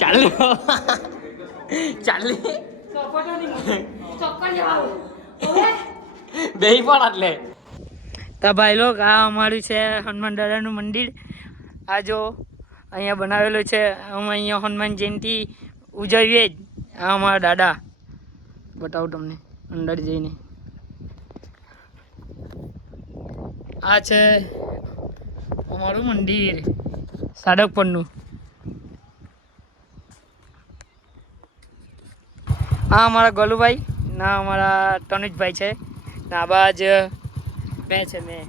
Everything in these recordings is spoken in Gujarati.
ચાલ્યો ચાલી. બે પણ એટલે તો ભાઈ લોક આ અમારું છે હનુમાન દાદાનું મંદિર. આ જો, અહીંયા બનાવેલું છે. અમે અહીંયા હનુમાન જયંતિ ઉજવીએ જ. આ અમારા દાદા. બતાવું તમને, અંદર જઈને. આ છે અમારું મંદિર સાડક આ અમારા ગલુભાઈ. ના અમારા તનુજભાઈ છે. ના બાજ મેં છે મેં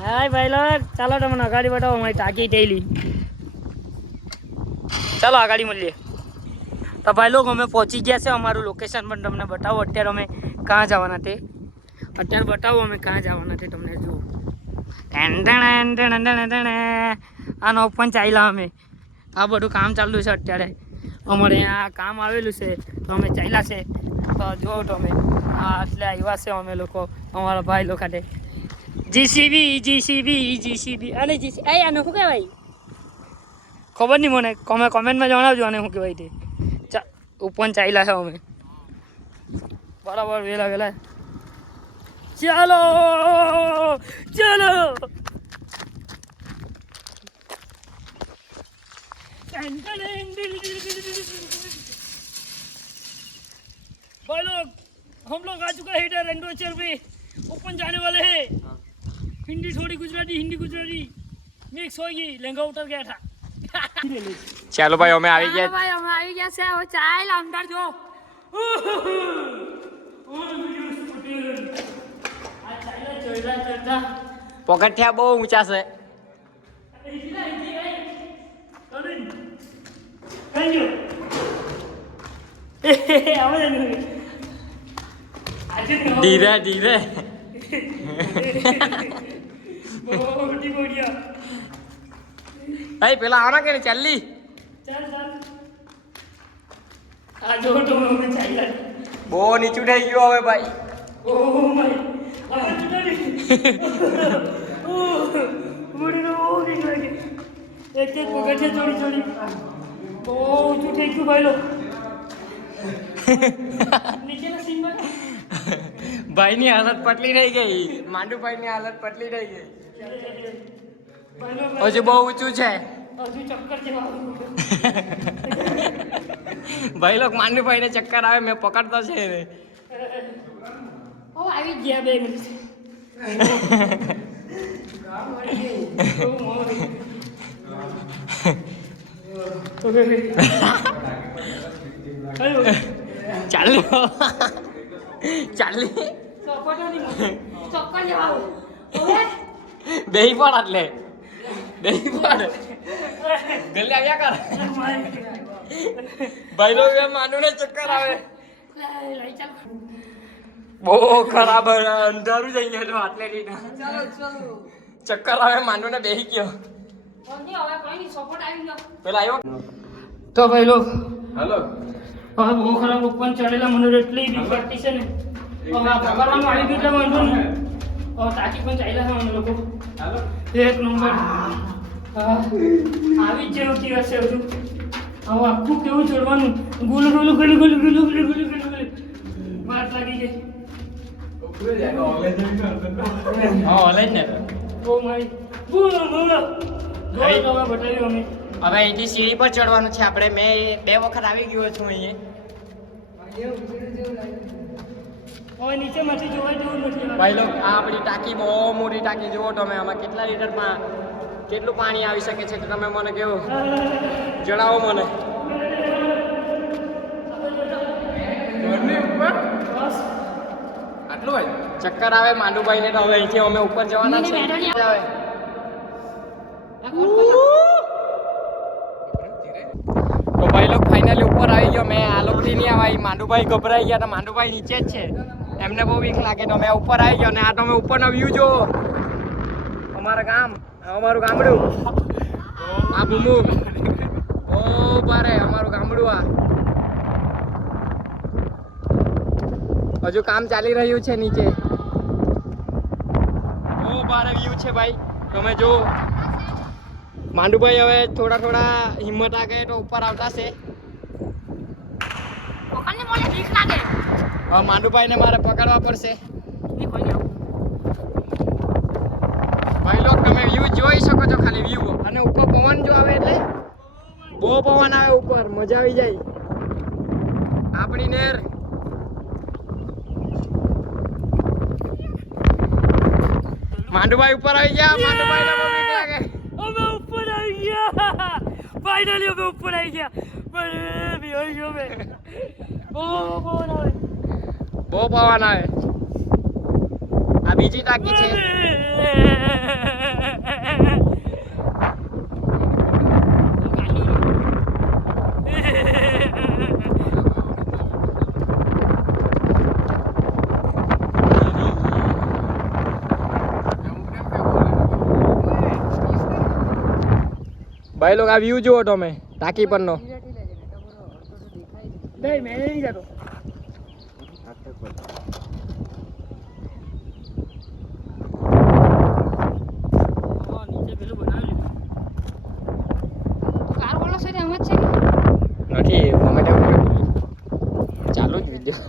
હાય ભાઈ લો ચાલો તમને અગાડી બતાવો અમારી ટાંકી થયેલી ચાલો અગાડી મળીએ. તો ભાઈ લોકો અમે પહોંચી ગયા છે અમારું લોકેશન પણ તમને બતાવો. અત્યારે અમે ક્યાં જવાના તે? અત્યારે બતાવો અમે ક્યાં જવાના તે તમને જુઓ. આનો ઓપન ચાલ્યા અમે. આ બધું કામ ચાલુ છે અત્યારે. અમારે અહીંયા કામ આવેલું છે, તો અમે ચાલ્યા છે. તો જુઓ તમે આ એટલે આવ્યા છે અમે લોકો, અમારા ભાઈ લોકો જીસીબી જીસીબી જીસીબી અને જીસી એ, આને શું કહેવાય? ખબર નહીં મને તમે કોમેન્ટમાં જણાવજો અને શું કહેવાય તે. ઓપન ચાલ્યા છે અમે. બરાબર વેલા વેલા. ચાલો ચાલો. भाई लोग हम लोग आ चुका है इधर रेंडोचर पे ओपन जाने वाले हैं हिंदी थोड़ी गुजराती हिंदी गुजराती मिक्स होगी लहंगा उतर गया था ચાલો ભાઈ અમે આવી ગયા ભાઈ અમે આવી ગયા છે હવે ચાલ અંદર જો પગથિયા બહુ ઊંચા છે થઈ ગયું આવડે ધીરે ધીરે ભાઈ પેલા આના કે ચાલી બહુ નીચું થઈ ગયું હવે ભાઈ એક એક પગથિયા થોડી થોડી બહુ ઊંચું થઈ ગયું ભાઈ લો. નીચેના સીનમાં ભાઈની હાલત પટલી થઈ ગઈ. માંડુભાઈની હાલત પટલી થઈ ગઈ. હજુ બહુ ઊંચું છે. હજુ ચક્કર જેવા ભાઈ લોક માંડુભાઈને ચક્કર આવે મેં પકડતો છે એને. ઓ આવી ગયા બે મિનિટ. ચાલે ચાલે દહીં પણ એટલે દહીં પણ ગલ્લે આવ્યા કર. ભાઈ નો માનું ને ચક્કર આવે. બહુ ખરાબ અંધારું જઈ ગયું આટલે ચક્કર આવે માનું ને બેહી ગયો. તો ભાઈ લોક હલો. હવે બહુ ખરાબ ઉપર ચડેલા મને એટલી બીક પડતી છે ને. હવે ભગવાન આવી ગયું એટલે વાંધો નહીં. હવે તાકી પણ ચાલ્યા છે મને લોકો. એક નંબર હા. આવી જ જે નહોતી હશે હજુ. હવે આખું કેવું ચડવાનું? ગુલ ગુલ ગુલ ગુલ ગુલ ગુલ ગુલ ગુલ ગુલ વાત લાગી ગઈ. હા હલે જ ને. ઓ મારી બોલો બોલો. હવે અહીંથી સીડી પર ચડવાનું છે. આપણે મેં બે વખત આવી ગયો છું નથી ભાઈ લોક આ આપણી ટાંકી બહુ મોટી ટાંકી. જુઓ તમે આમાં કેટલા લીટરમાં કેટલું પાણી આવી શકે છે તો તમે મને કહો. જણાવો મને. આટલું ચક્કર આવે માંડુભાઈ ને તો હવે અહીંથી અમે ઉપર જવાના છે. આવે. તો ભાઈ લોક ફાઇનલી ઉપર આવી ગયો. મેં આ લોકો નહીં આવા માંડુભાઈ ગભરાઈ ગયા તો માંડુભાઈ નીચે જ છે. એમને બહુ વીક લાગે તો મેં ઉપર આવી ગયો ને આ તમે ઉપરનો વ્યૂ જો અમારા ગામ અમારું ગામડું. આ બુમુ ઓ બારે, અમારું ગામડું આ. હજુ કામ ચાલી રહ્યું છે નીચે. ઓ બારે વ્યૂ છે ભાઈ. તમે જો માંડુભાઈ હવે થોડા થોડા હિંમત આગે તો ઉપર આવતા છે. હવે માંડુભાઈને મારે પકડવા પડશે. ભાઈ લોક તમે વ્યૂ જોઈ શકો છો ખાલી વ્યૂ અને ઉપર પવન જો આવે એટલે? બહુ પવન આવે ઉપર મજા આવી જાય. આપણી નેર. માંડુભાઈ ઉપર આવી ગયા. માંડુભાઈ લાગે અમે ઉપર આવી ગયા ફાઇનલી અમે ઉપર આવી ગયા પણ બી હોય ગયો અમે બહુ બહુ આવે બહુ પવન આવે આ બીજી ટાંકી છે ભાઈ લોકો આ વ્યૂ જુઓ તમે ટાંકી પરનો. નહીં. મેં નહીં જતો હા, નીચે પેલું બનાવી લીધું. કાર વાળો છે એમ જ છે કે નથી ગમે તેમ કરે. ચાલુ જ વીડિયો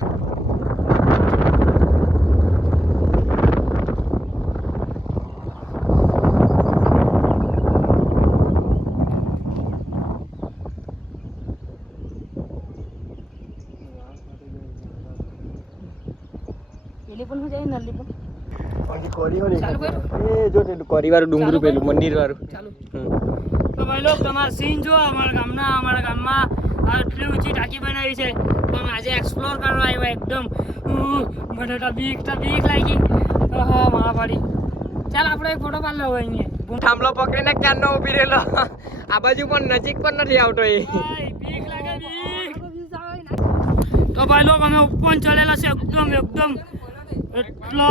પેલી પણ હું જાય નલ્લી પણ ચાલુ એ જો કોરી વાળું ડુંગરું પેલું મંદિર વાળું તો ભાઈ લોક તમારા સીન જો અમારા ગામના અમારા ગામમાં આટલી ઊંચી ટાંકી બનાવી છે. તો આજે એક્સપ્લોર કરવા આવ્યા એકદમ. મને તો બીક તો બીક લાગી. હા ચાલ આપણે એક ફોટો પાડી લો અહીંયા. થાંભલો પકડીને ક્યારનો ઊભી રહેલો? આ બાજુ પણ નજીક પણ નથી આવતો એ. બીક લાગે બીક. તો ભાઈ લોક અમે ઉપર ચડેલા છે એકદમ એકદમ. એટલો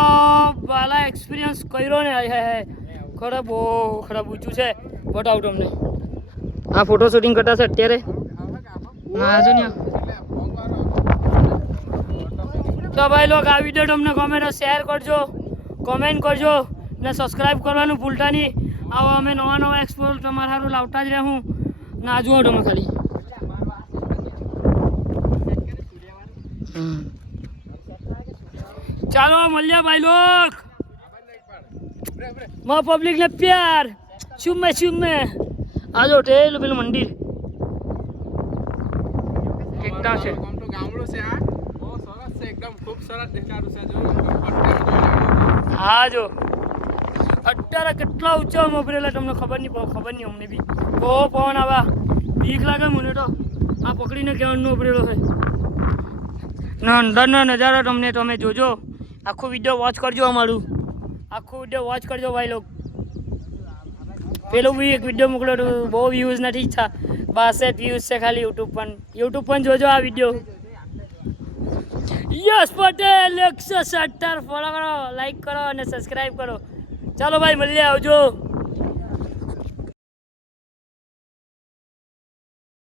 વાલા એક્સપિરિયન્સ કર્યો ને હે હે ખરા બહુ ખરા ઊંચું છે. બતાવું તમને આ ફોટો શૂટિંગ કરતા છે અત્યારે? ના હજુ ને તો ભાઈ લોકો, આ વીડિયો તમને ગમે તો શેર કરજો. કોમેન્ટ કરજો ને સબસ્ક્રાઈબ કરવાનું ભૂલતા નહીં. આવો અમે નવા નવા એક્સપ્લોર તમારા સારું લાવતા જ રહું. ના જુઓ તમે ખાલી. હમ. ચાલો મળ્યા ભાઈ લોક. માં પબ્લિક ને પ્યાર. ચુમ્મે ચુમ્મે આ આજો ટેલું પેલું મંદિર. એકદમ છે? હા, જો. અત્યારે કેટલા ઊંચા મોકલેલા તમને ખબર નહીં ખબર નહીં અમને બી. બહુ પવન આવા. બીક લાગે મને તો. આ પકડીને કેવાનો ઉપરેલો છે? ના, અંદરનો નજારો તમને તમે જોજો. આખો વીડિયો વોચ કરજો અમારું. આખો વીડિયો વોચ કરજો ભાઈ લોક પેલું બી એક વીડિયો મોકલ્યો તો બહુ વ્યૂઝ નથી ઈચ્છા બાસઠ વ્યૂઝ છે ખાલી યુટ્યુબ પણ. યુટ્યુબ પણ જોજો આ વીડિયો યસ પટેલ એકસો સત્તર ફોલો કરો લાઈક કરો અને સબસ્ક્રાઈબ કરો. ચાલો ભાઈ, મળીએ આવજો.